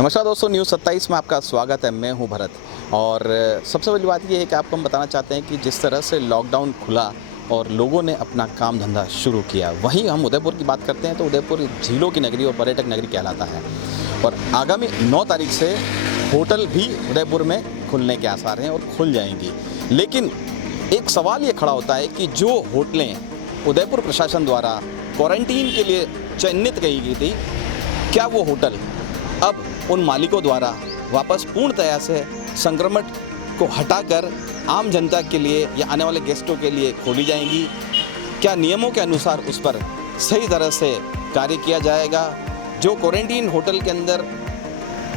नमस्कार दोस्तों, न्यूज़ 27 में आपका स्वागत है। मैं हूं भरत और सबसे बड़ी बात ये है कि आपको हम बताना चाहते हैं कि जिस तरह से लॉकडाउन खुला और लोगों ने अपना काम धंधा शुरू किया, वहीं हम उदयपुर की बात करते हैं तो उदयपुर झीलों की नगरी और पर्यटक नगरी कहलाता है। और आगामी 9 तारीख से होटल भी उदयपुर में खुलने के आसार हैं और खुल जाएंगी। लेकिन एक सवाल ये खड़ा होता है कि जो होटलें उदयपुर प्रशासन द्वारा क्वारंटीन के लिए चिन्हित कही गई थी, क्या वो होटल अब उन मालिकों द्वारा वापस पूर्णतया से संक्रमण को हटाकर आम जनता के लिए या आने वाले गेस्टों के लिए खोली जाएंगी? क्या नियमों के अनुसार उस पर सही तरह से कार्य किया जाएगा? जो क्वारंटीन होटल के अंदर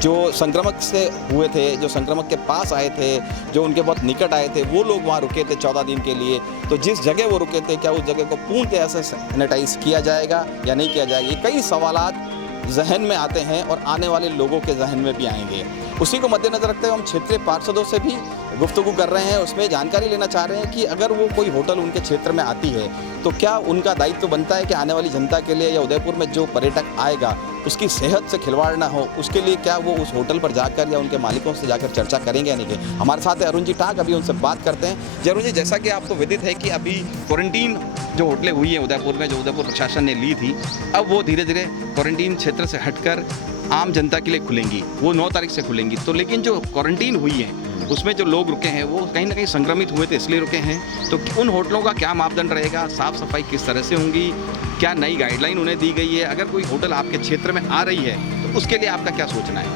जो संक्रमक से हुए थे, जो संक्रमक के पास आए थे, जो उनके बहुत निकट आए थे, वो लोग वहाँ रुके थे 14 दिन के लिए, तो जिस जगह वो रुके थे क्या उस जगह को पूर्णतया से सैनिटाइज किया जाएगा या नहीं किया जाएगा? ये कई सवालात जहन में आते हैं और आने वाले लोगों के जहन में भी आएंगे। उसी को मद्देनजर रखते हुए हम क्षेत्रीय पार्षदों से भी गुफ्तगू कर रहे हैं, उसमें जानकारी लेना चाह रहे हैं कि अगर वो कोई होटल उनके क्षेत्र में आती है तो क्या उनका दायित्व बनता है कि आने वाली जनता के लिए या उदयपुर में जो पर्यटक आएगा उसकी सेहत से खिलवाड़ ना हो, उसके लिए क्या वो उस होटल पर जाकर या उनके मालिकों से जाकर चर्चा करेंगे या नहीं? हमारे साथ है अरुण जी टाक, अभी उनसे बात करते हैं। जी अरुण जी, जैसा कि आपको विदित है कि अभी क्वारंटीन जो होटलें हुई हैं उदयपुर में, जो उदयपुर प्रशासन ने ली थी, अब वो धीरे धीरे क्वारंटीन क्षेत्र से हटकर आम जनता के लिए खुलेंगी। वो 9 तारीख से खुलेंगी। तो लेकिन जो क्वारंटीन हुई है उसमें जो लोग रुके हैं वो कहीं ना कहीं संक्रमित हुए थे, इसलिए रुके हैं। तो उन होटलों का क्या मापदंड रहेगा? साफ़ सफाई किस तरह से होंगी? क्या नई गाइडलाइन उन्हें दी गई है? अगर कोई होटल आपके क्षेत्र में आ रही है तो उसके लिए आपका क्या सोचना है?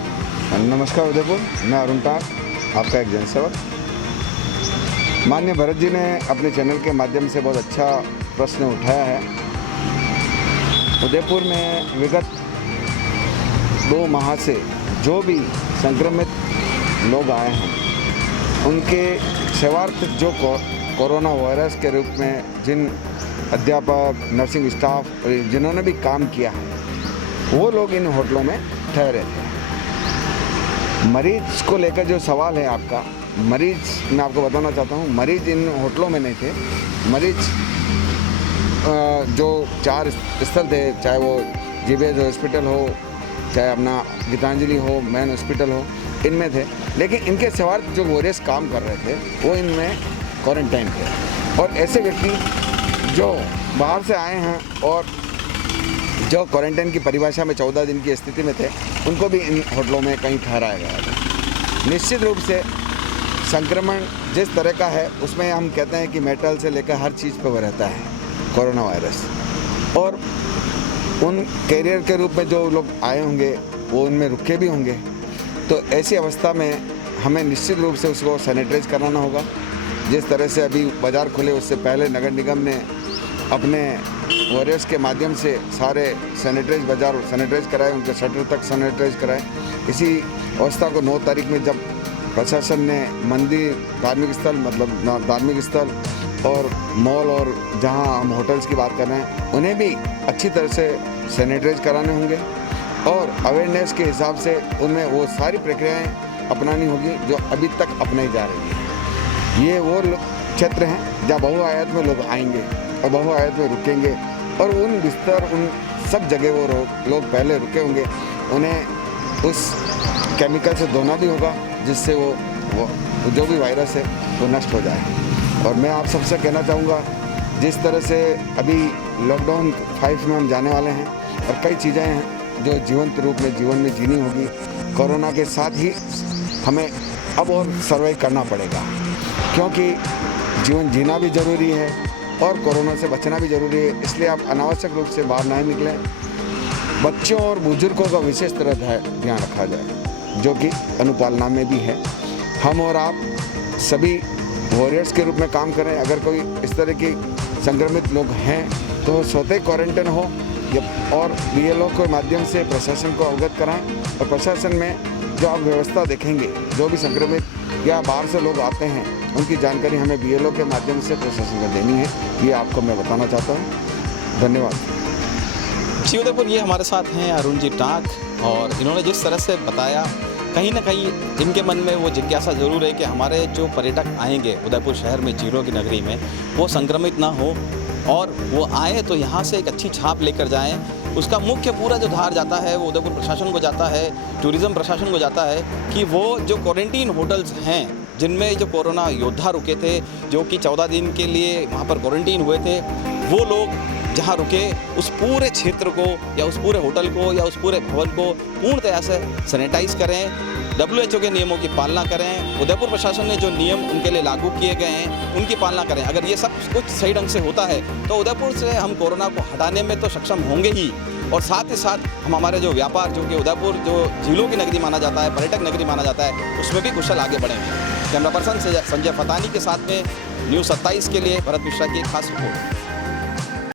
नमस्कार उदयपुर, मैं अरुण टाक, आपका एक जनसेवक। माननीय भरत जी ने अपने चैनल के माध्यम से बहुत अच्छा प्रश्न उठाया है। उदयपुर में विगत 2 माह से जो भी संक्रमित लोग आए हैं उनके सेवार्थ जो कोरोना वायरस के रूप में जिन अध्यापक, नर्सिंग स्टाफ जिन्होंने भी काम किया है वो लोग इन होटलों में ठहरे थे। मरीज को लेकर जो सवाल है आपका, मरीज मैं आपको बताना चाहता हूँ, मरीज इन होटलों में नहीं थे। मरीज जो 4 स्थल थे, चाहे वो जीबीएस हॉस्पिटल हो, चाहे अपना गीतांजलि हो, मैन हॉस्पिटल हो, इनमें थे। लेकिन इनके सिवा जो वॉरियर्स काम कर रहे थे वो इनमें क्वारंटाइन थे। और ऐसे व्यक्ति जो बाहर से आए हैं और जो क्वारंटाइन की परिभाषा में 14 दिन की स्थिति में थे, उनको भी इन होटलों में कहीं ठहराया गया था। निश्चित रूप से संक्रमण जिस तरह का है उसमें हम कहते हैं कि मेटल से लेकर हर चीज़ पर वो रहता है कोरोना वायरस। और उन कैरियर के रूप में जो लोग आए होंगे वो उनमें रुके भी होंगे। तो ऐसी अवस्था में हमें निश्चित रूप से उसको सैनिटाइज कराना होगा। जिस तरह से अभी बाज़ार खुले उससे पहले नगर निगम ने अपने वॉरियर्स के माध्यम से सारे सैनिटाइज बाज़ार सैनिटाइज कराए, उनके शटर तक सैनिटाइज कराए। इसी अवस्था को 9 तारीख में जब प्रशासन ने मंदिर, धार्मिक स्थल और मॉल और जहां हम होटल्स की बात कर रहे हैं उन्हें भी अच्छी तरह से सैनिटाइज कराने होंगे और अवेयरनेस के हिसाब से उनमें वो सारी प्रक्रियाएं अपनानी होगी जो अभी तक अपनाई जा रही हैं। ये वो क्षेत्र हैं जहाँ बहुआयात में लोग आएंगे और बहुआयात में रुकेंगे और उन बिस्तर, उन सब जगह वो लोग पहले रुके होंगे, उन्हें उस केमिकल से धोना भी होगा जिससे वो जो भी वायरस है वो नष्ट हो जाए। और मैं आप सबसे कहना चाहूँगा, जिस तरह से अभी लॉकडाउन 5 में हम जाने वाले हैं और कई चीज़ें हैं जो जीवंत रूप में जीवन में जीनी होगी। कोरोना के साथ ही हमें अब और सर्वाइव करना पड़ेगा, क्योंकि जीवन जीना भी ज़रूरी है और कोरोना से बचना भी ज़रूरी है। इसलिए आप अनावश्यक रूप से बाहर नहीं निकलें। बच्चों और बुजुर्गों का विशेष तरह ध्यान रखा जाए, जो कि अनुपालना में भी है। हम और आप सभी वॉरियर्स के रूप में काम करें। अगर कोई इस तरह की संक्रमित लोग हैं तो स्वतः क्वारंटाइन हो और बीएलओ के माध्यम से प्रशासन को अवगत कराएं। और प्रशासन में जो आप व्यवस्था देखेंगे, जो भी संक्रमित या बाहर से लोग आते हैं उनकी जानकारी हमें बीएलओ के माध्यम से प्रशासन को देनी है। ये आपको मैं बताना चाहता हूँ। धन्यवाद। जी उदयपुर, ये हमारे साथ हैं अरुण जी टाक और इन्होंने जिस तरह से बताया, कहीं ना कहीं इनके मन में वो जिज्ञासा ज़रूर है कि हमारे जो पर्यटक आएंगे उदयपुर शहर में, झीलों की नगरी में, वो संक्रमित ना हो और वो आए तो यहाँ से एक अच्छी छाप लेकर जाएं उसका मुख्य पूरा जो धार जाता है वो उदयपुर प्रशासन को जाता है, टूरिज़्म प्रशासन को जाता है कि वो जो क्वारंटीन होटल्स हैं जिनमें जो कोरोना योद्धा रुके थे, जो कि 14 दिन के लिए वहाँ पर क्वारंटीन हुए थे, वो लोग जहाँ रुके उस पूरे क्षेत्र को या उस पूरे होटल को या उस पूरे भवन को पूर्णतया से सैनिटाइज करें, WHO के नियमों की पालना करें। उदयपुर प्रशासन ने जो नियम उनके लिए लागू किए गए हैं उनकी पालना करें। अगर ये सब कुछ सही ढंग से होता है तो उदयपुर से हम कोरोना को हटाने में तो सक्षम होंगे ही, और साथ ही साथ हम हमारे जो व्यापार, जो कि उदयपुर जो झीलों की नगरी माना जाता है, पर्यटक नगरी माना जाता है, उसमें भी कुशल आगे बढ़ेंगे। कैमरा पर्सन संजय फतानी के साथ में न्यूज़ 27 के लिए भरत मिश्रा की एक खास रिपोर्ट।